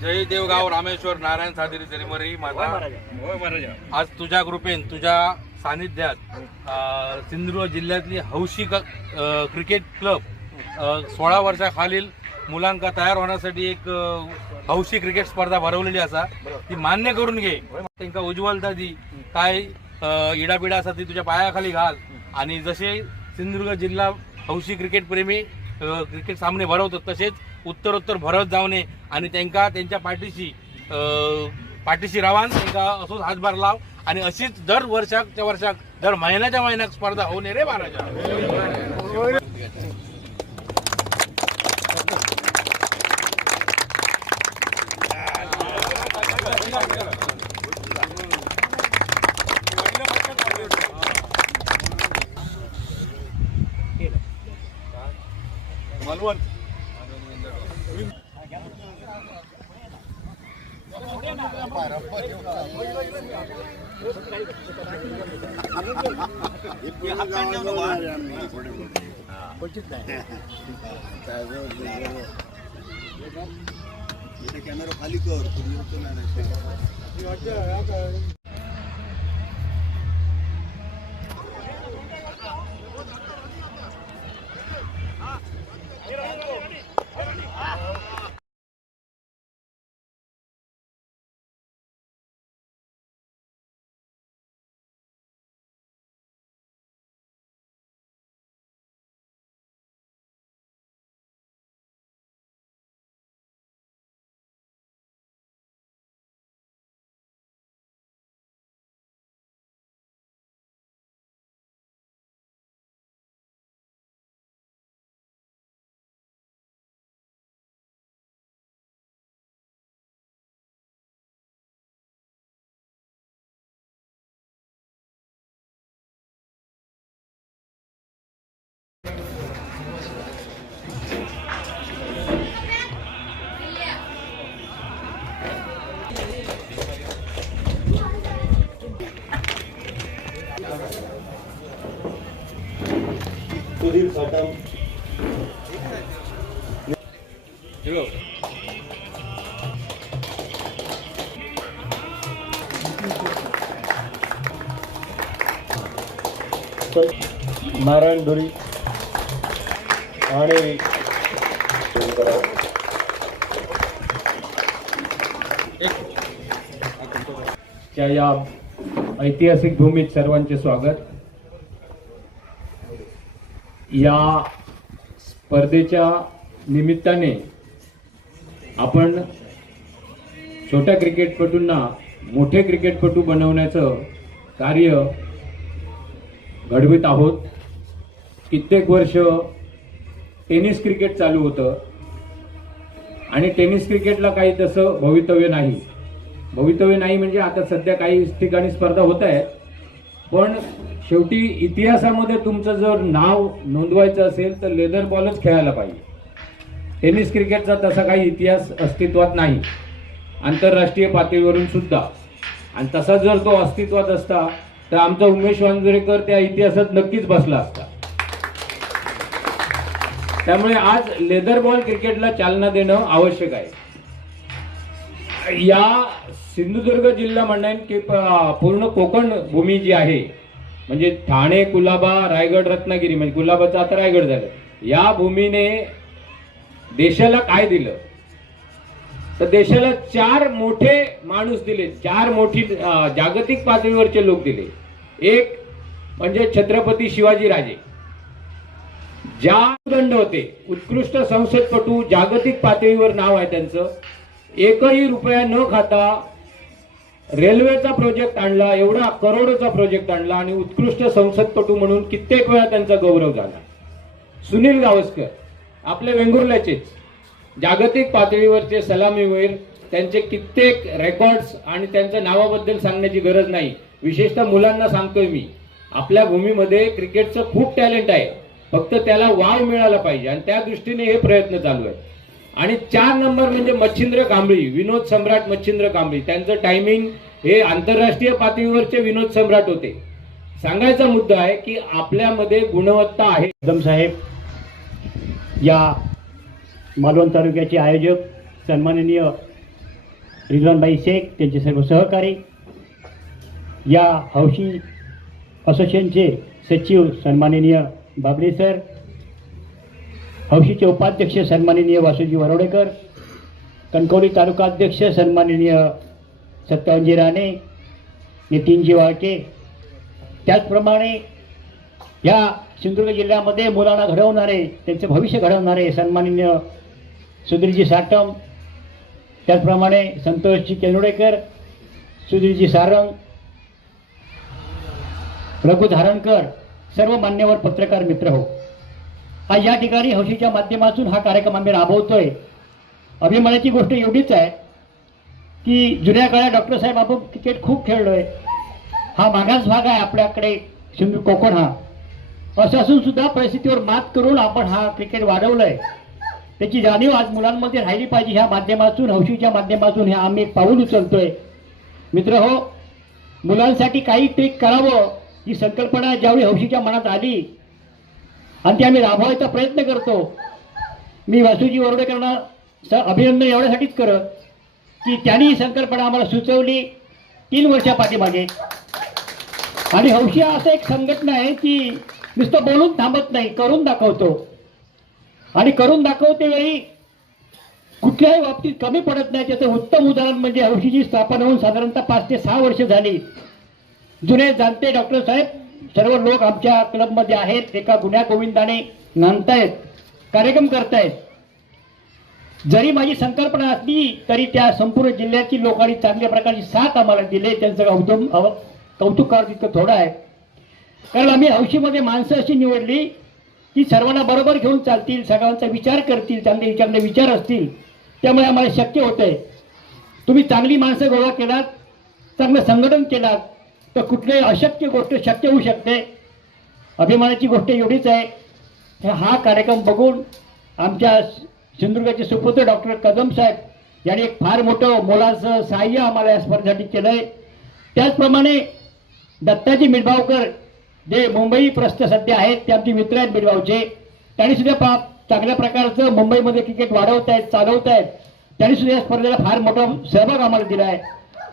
जय देवगाव रामेश्वर नारायण सादरी जरीमरी माझा आज तुझ्या कृपेन तुझ्या सानिध्यात सिंधुदुर्ग जिल्ह्यातली हौशी क्रिकेट क्लब सोळा वर्षाखालील मुलांका तयार होण्यासाठी एक हौशी क्रिकेट स्पर्धा भरवलेली असा. ती मान्य करून घे. त्यांका उज्ज्वलता दी. काय अ, इडापिडा असा ती तुझ्या पायाखाली घाल. आणि जसे सिंधुदुर्ग जिल्हा हौशी क्रिकेट प्रेमी क्रिकेट सामने भरवतात तसेच उत्तरोत्तर भरत जावणे आणि त्यांका त्यांच्या पाठीशी पाठीशी रावान त्यांना असोच हातभार लाव. आणि अशीच दर वर्षाक त्या वर्षाक दर महिन्याच्या महिन्यात स्पर्धा होऊ नये रे महाराजा कॅमेरा खाली कर सुधीर साटम नारायण धुरी आणि या ऐतिहासिक भूमीत सर्वांचे स्वागत. या स्पर्धेच्या निमित्ताने आपण छोट्या क्रिकेटपटूंना मोठे क्रिकेटपटू बनवण्याचं कार्य घडवित आहोत. कित्येक वर्ष टेनिस क्रिकेट चालू होतं. आणि टेनिस क्रिकेटला काही तसं भवितव्य नाही. भवितव्य नाही म्हणजे आता सध्या काही ठिकाणी स्पर्धा होत आहेत. पण शेवटी इतिहासामध्ये तुमचं जर नाव नोंदवायचं असेल तर लेदर बॉलच खेळायला पाहिजे. टेनिस क्रिकेटचा तसा काही इतिहास अस्तित्वात नाही. आंतरराष्ट्रीय पातळीवरून सुद्धा. आणि तसा जर तो अस्तित्वात असता तर आमचा उमेश वांजुरेकर त्या इतिहासात नक्कीच बसला असता. त्यामुळे आज लेदर बॉल क्रिकेटला चालना देणं आवश्यक आहे. या सिंधुदुर्ग जिल्हा म्हणेन की पूर्ण कोकण भूमी जी आहे म्हणजे ठाणे कुलाबा रायगड रत्नागिरी म्हणजे कुलाबाचं आता रायगड झालं. या भूमीने देशाला काय दिलं? तर देशाला चार मोठे माणूस दिले चार मोठी जागतिक पातळीवरचे लोक दिले. एक म्हणजे छत्रपती शिवाजी राजे. ज्या दंड होते उत्कृष्ट संसदपटू जागतिक पातळीवर नाव आहे त्यांचं. एकही रुपया न खाता रेल्वेचा प्रोजेक्ट आणला एवढा करोडोचा प्रोजेक्ट आणला आणि उत्कृष्ट संसदपटू म्हणून कित्येक वेळा त्यांचा गौरव झाला. सुनील गावस्कर आपले वेंगुर्ल्याचेच जागतिक पातळीवरचे सलामीवीर त्यांचे कित्येक रेकॉर्ड्स आणि त्यांच्या नावाबद्दल सांगण्याची गरज नाही. विशेषतः मुलांना सांगतोय मी. आपल्या भूमीमध्ये क्रिकेटचं खूप टॅलेंट आहे. फक्त त्याला वाव मिळाला पाहिजे आणि त्या दृष्टीने हे प्रयत्न चालू आहेत. आणि चार नंबर म्हणजे मच्छिंद्र कांबळी विनोद सम्राट मच्छिंद्र कांबळी. त्यांचं टायमिंग हे आंतरराष्ट्रीय पातळीवरचे विनोद सम्राट होते. सांगायचा मुद्दा आहे की आपल्यामध्ये गुणवत्ता आहे. एकदम साहेब या मालवण तालुक्याचे आयोजक सन्माननीय रिजवानबाई शेख त्यांचे सर्व सहकारी या हौशी असोसिएशनचे सचिव सन्माननीय बाबरे सर हौशीचे उपाध्यक्ष सन्माननीय वासुजी वरोडेकर कणकवली तालुकाध्यक्ष सन्माननीय सत्तावनजी राणे नितीनजी वाळके. त्याचप्रमाणे या सिंधुदुर्ग जिल्ह्यामध्ये मुलांना घडवणारे त्यांचं भविष्य घडवणारे सन्माननीय सुधीरजी साटम त्याचप्रमाणे संतोषजी केंद्रेकर सुधीरजी सारंग रघु धारणकर सर्व मान्यवर पत्रकार मित्र हो. हा या ठिकाणी हौशीच्या माध्यमातून हा कार्यक्रम आम्ही राबवतोय. अभिमानाची गोष्ट एवढीच आहे की जुन्या काळात डॉक्टर साहेब आपण क्रिकेट खूप खेळलोय. हा मागास भाग आहे आपल्याकडे सिंधू कोकण हा. असं असून सुद्धा परिस्थितीवर मात करून आपण हा क्रिकेट वाढवलंय. त्याची जाणीव आज मुलांमध्ये राहिली पाहिजे ह्या माध्यमातून हौशीच्या माध्यमातून हे आम्ही एक पाऊल उचलतोय. मित्र हो मुलांसाठी काही ट्रिक करावं ही संकल्पना ज्यावेळी हौशीच्या मनात आली आणि ते आम्ही राबवायचा प्रयत्न करतो. मी वासुजी वरोडेकरांना स अभिनंदन एवढ्यासाठीच करत की त्यांनी ही संकल्पना आम्हाला सुचवली तीन वर्षा पाठीमागे. आणि हौशी असं एक संघटना आहे की नुसतं बोलून थांबत नाही करून दाखवतो. आणि करून दाखवते वेळी कुठल्याही बाबतीत कमी पडत नाही त्याचं उत्तम उदाहरण म्हणजे हौशीची स्थापना होऊन साधारणतः पाच ते सहा वर्ष झाली. जुने जाणते डॉक्टर साहेब सर्व लोक आमच्या क्लबमध्ये आहेत एका गुन्ह्या गोविंदाने नांदतायत कार्यक्रम करतायत. जरी माझी संकल्पना असली तरी त्या संपूर्ण जिल्ह्याची लोकांनी चांगल्या प्रकारची साथ आम्हाला दिले. त्यांचं कौतुक अव- कौतुक तितकं थोडं आहे. कारण आम्ही हौशीमध्ये माणसं अशी निवडली की सर्वांना बरोबर घेऊन चालतील सगळ्यांचा विचार करतील चांगले चांगले विचार असतील त्यामुळे आम्हाला शक्य होतंय. तुम्ही चांगली माणसं गोळा केलात चांगलं संघटन केलात तर कुठल्याही अशक्य गोष्ट शक्य होऊ शकते. अभिमानाची गोष्ट एवढीच आहे. तर हा कार्यक्रम बघून आमच्या सिंधुदुर्गाचे सुपुत्र डॉक्टर कदम साहेब यांनी एक फार मोठं मोलाचं सहाय्य आम्हाला या स्पर्धेसाठी केलं आहे त्याचप्रमाणे दत्ताजी मिडभावकर जे मुंबई प्रस्थ सध्या आहेत ते आमचे मित्र आहेत मिडभावचे. त्यांनी सुद्धा पा चांगल्या प्रकारचं मुंबईमध्ये क्रिकेट वाढवत आहेत चालवत आहेत त्यांनी सुद्धा या स्पर्धेला फार मोठा सहभाग आम्हाला दिला आहे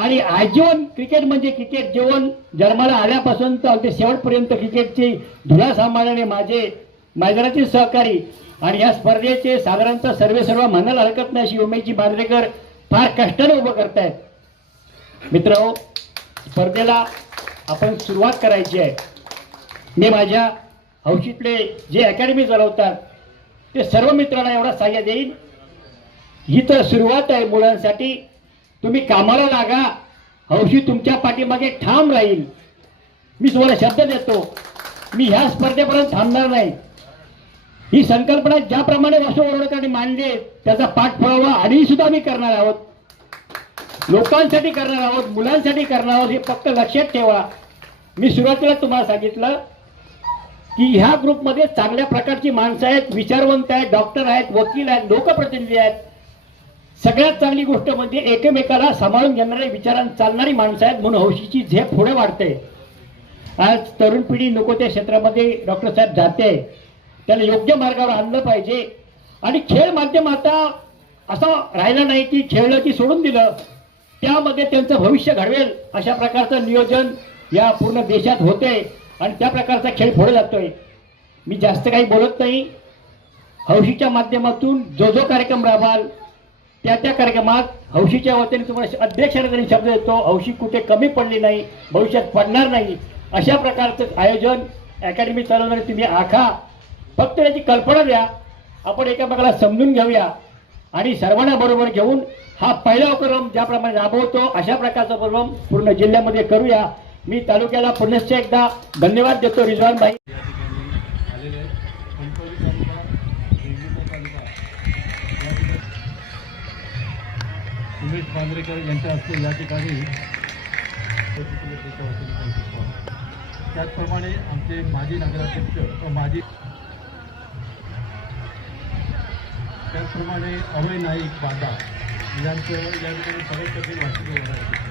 आणि आजीवन क्रिकेट म्हणजे क्रिकेट जीवन. जन्माला आल्यापासून तर अगदी शेवटपर्यंत क्रिकेटची धुरा सांभाळणारे माझे मैदानाचे सहकारी आणि या स्पर्धेचे साधारणतः सर्वे सर्व म्हणायला हरकत नाही अशी उमेशजी बांद्रेकर फार कष्टाने उभं करतायत. मित्र स्पर्धेला आपण सुरुवात करायची आहे. मी माझ्या हौशीतले जे अकॅडमी चालवतात ते सर्व मित्रांना एवढा सहाय्य देईन. ही तर सुरुवात आहे मुलांसाठी. तुम्ही कामाला लागा. हौशी तुमच्या पाठीमागे ठाम राहील. मी तुम्हाला शब्द देतो. मी ह्या स्पर्धेपर्यंत थांबणार नाही. ही संकल्पना ज्याप्रमाणे वासू वरोडकरांनी मांडली आहे, त्याचा पाठपुरावा आधी सुद्धा मी करणार आहोत. लोकांसाठी करणार आहोत मुलांसाठी करणार आहोत हे फक्त लक्षात ठेवा. मी सुरुवातीला तुम्हाला सांगितलं की ह्या ग्रुपमध्ये चांगल्या प्रकारची माणसं आहेत विचारवंत आहेत डॉक्टर आहेत वकील आहेत लोकप्रतिनिधी आहेत. सगळ्यात चांगली गोष्ट म्हणजे एकमेकाला सांभाळून घेणारे विचारांनी चालणारी माणसं आहेत म्हणून हौशीची झेप पुढे वाढते. आज तरुण पिढी नको त्या क्षेत्रामध्ये डॉक्टर साहेब जाते. त्याला योग्य मार्गावर आणलं पाहिजे. आणि खेळ माध्यम आता असा राहिला नाही की खेळलं की सोडून दिलं. त्यामध्ये त्यांचं भविष्य घडवेल अशा प्रकारचं नियोजन या पूर्ण देशात होते. आणि त्या प्रकारचा खेळ पुढे जातोय. मी जास्त काही बोलत नाही. हौशीच्या माध्यमातून जो जो कार्यक्रम राबाल त्या त्या कार्यक्रमात हौशीच्या वतीने तुम्हाला अध्यक्षाने तरी शब्द देतो हौशी कुठे कमी पडली नाही भविष्यात पडणार नाही अशा प्रकारचं आयोजन अकॅडमी चालवणारे तुम्ही आखा. फक्त त्याची कल्पना द्या. आपण एकामेकाला समजून घेऊया. आणि सर्वांना बरोबर घेऊन हा पहिला उपक्रम ज्याप्रमाणे राबवतो अशा प्रकारचा उपक्रम पूर्ण जिल्ह्यामध्ये करूया. मी तालुक्याला पुनश्च एकदा धन्यवाद देतो रिजवानबाई. अमित उमेश बांद्रेकर यांच्या हस्ते या ठिकाणी त्याचप्रमाणे आमचे माजी नगराध्यक्ष व माजी त्याचप्रमाणे अभय नाईक बादा यांचं या ठिकाणी सदस्य वाचित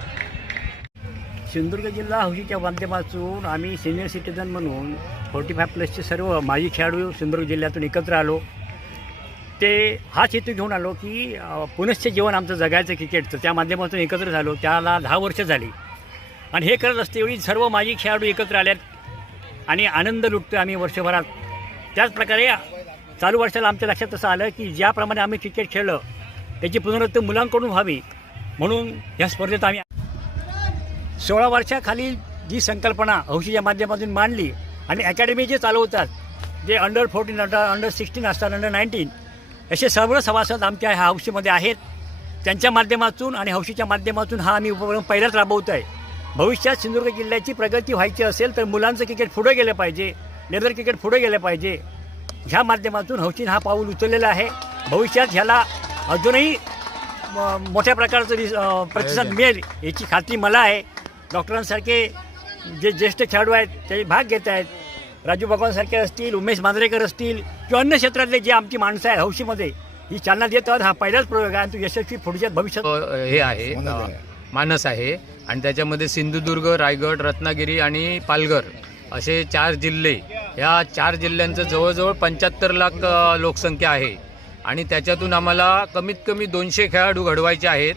सिंधुदुर्ग जिल्हा हौशीच्या माध्यमातून आम्ही सिनियर सिटीजन म्हणून फोर्टी फाय प्लसचे सर्व माजी खेळाडू सिंधुदुर्ग जिल्ह्यातून एकत्र आलो. ते हाच हेतू घेऊन आलो की पुनश्च जीवन आमचं जगायचं क्रिकेटचं त्या माध्यमातून एकत्र झालो. त्याला दहा वर्ष झाली. आणि हे करत असतेवेळी सर्व माजी खेळाडू एकत्र आल्यात आणि आनंद लुटतो आम्ही वर्षभरात. त्याचप्रकारे चालू वर्षाला आमच्या लक्षात असं आलं की ज्याप्रमाणे आम्ही क्रिकेट खेळलं त्याची पुनरावृत्ती मुलांकडून व्हावी म्हणून या स्पर्धेत आम्ही सोळा वर्षाखाली जी संकल्पना हौशीच्या माध्यमातून मांडली आणि अकॅडमी जे चालवतात जे under fourteen under under sixteen असतात अंडर नाईन्टीन असे सर्व सभासद आमच्या ह्या हौशीमध्ये आहेत. त्यांच्या माध्यमातून आणि हौशीच्या माध्यमातून हा आम्ही उपक्रम पहिलाच राबवतो आहे भविष्यात सिंधुदुर्ग जिल्ह्याची प्रगती व्हायची असेल तर मुलांचं क्रिकेट पुढे गेलं पाहिजे. लेदर क्रिकेट पुढे गेलं पाहिजे. ह्या माध्यमातून हौशीनं हा पाऊल उचललेला आहे. भविष्यात ह्याला अजूनही म- मोठ्या प्रकारचं प्रतिसाद मिळेल याची खात्री मला आहे. डॉक्टरांसारखे जे ज्येष्ठ खेळाडू आहेत ते भाग घेत आहेत. राजू भगवानसारखे असतील उमेश मांजरेकर असतील किंवा अन्य क्षेत्रातले जे आमची माणसं आहेत हौशीमध्ये ही चालना देत आहेत. हा पहिलाच प्रयोग आहे आणि तो यशस्वी पुढच्या भविष्यात हे आहे अ, मानस आहे. आणि त्याच्यामध्ये सिंधुदुर्ग रायगड रत्नागिरी आणि पालघर असे चार जिल्हे. या चार जिल्ह्यांचं जवळजवळ पंच्याहत्तर लाख लोकसंख्या आहे. आणि त्याच्यातून आम्हाला कमीत कमी दोनशे खेळाडू घडवायचे आहेत.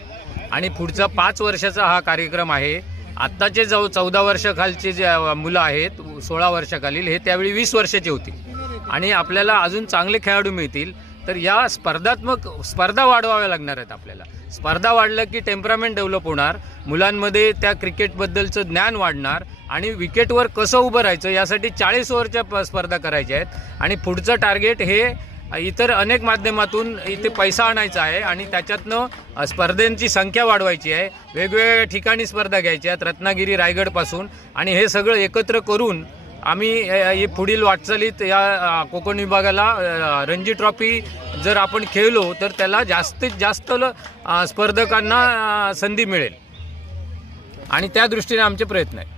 आणि पुढचा पाच वर्षाचा हा कार्यक्रम आहे. आत्ताचे जवळ चौदा वर्षाखालचे जे मुलं आहेत सोळा वर्षाखालील हे त्यावेळी वीस वर्षाचे होतील आणि आपल्याला अजून चांगले खेळाडू मिळतील. तर या स्पर्धात्मक स्पर्धा वाढवाव्या लागणार आहेत आपल्याला. स्पर्धा वाढलं की टेम्परामेंट डेव्हलप होणार. मुलांमध्ये त्या क्रिकेटबद्दलचं ज्ञान वाढणार. आणि विकेटवर कसं उभं राहायचं यासाठी चाळीस ओव्हरच्या प- स्पर्धा करायच्या आहेत. आणि पुढचं टार्गेट हे इतर अनेक माध्यमातून इथे पैसा आणायचा आहे आणि त्याच्यातनं स्पर्धेंची संख्या वाढवायची आहे. वेगवेगळ्या ठिकाणी स्पर्धा घ्यायच्या आहेत रत्नागिरी रायगडपासून. आणि हे सगळं एकत्र करून आम्ही अ, पुढील वाटचालीत या कोकण विभागाला रणजी ट्रॉफी जर आपण खेळलो तर त्याला जास्तीत जास्त ल- स्पर्धकांना संधी मिळेल. आणि त्या दृष्टीने आमचे प्रयत्न आहेत.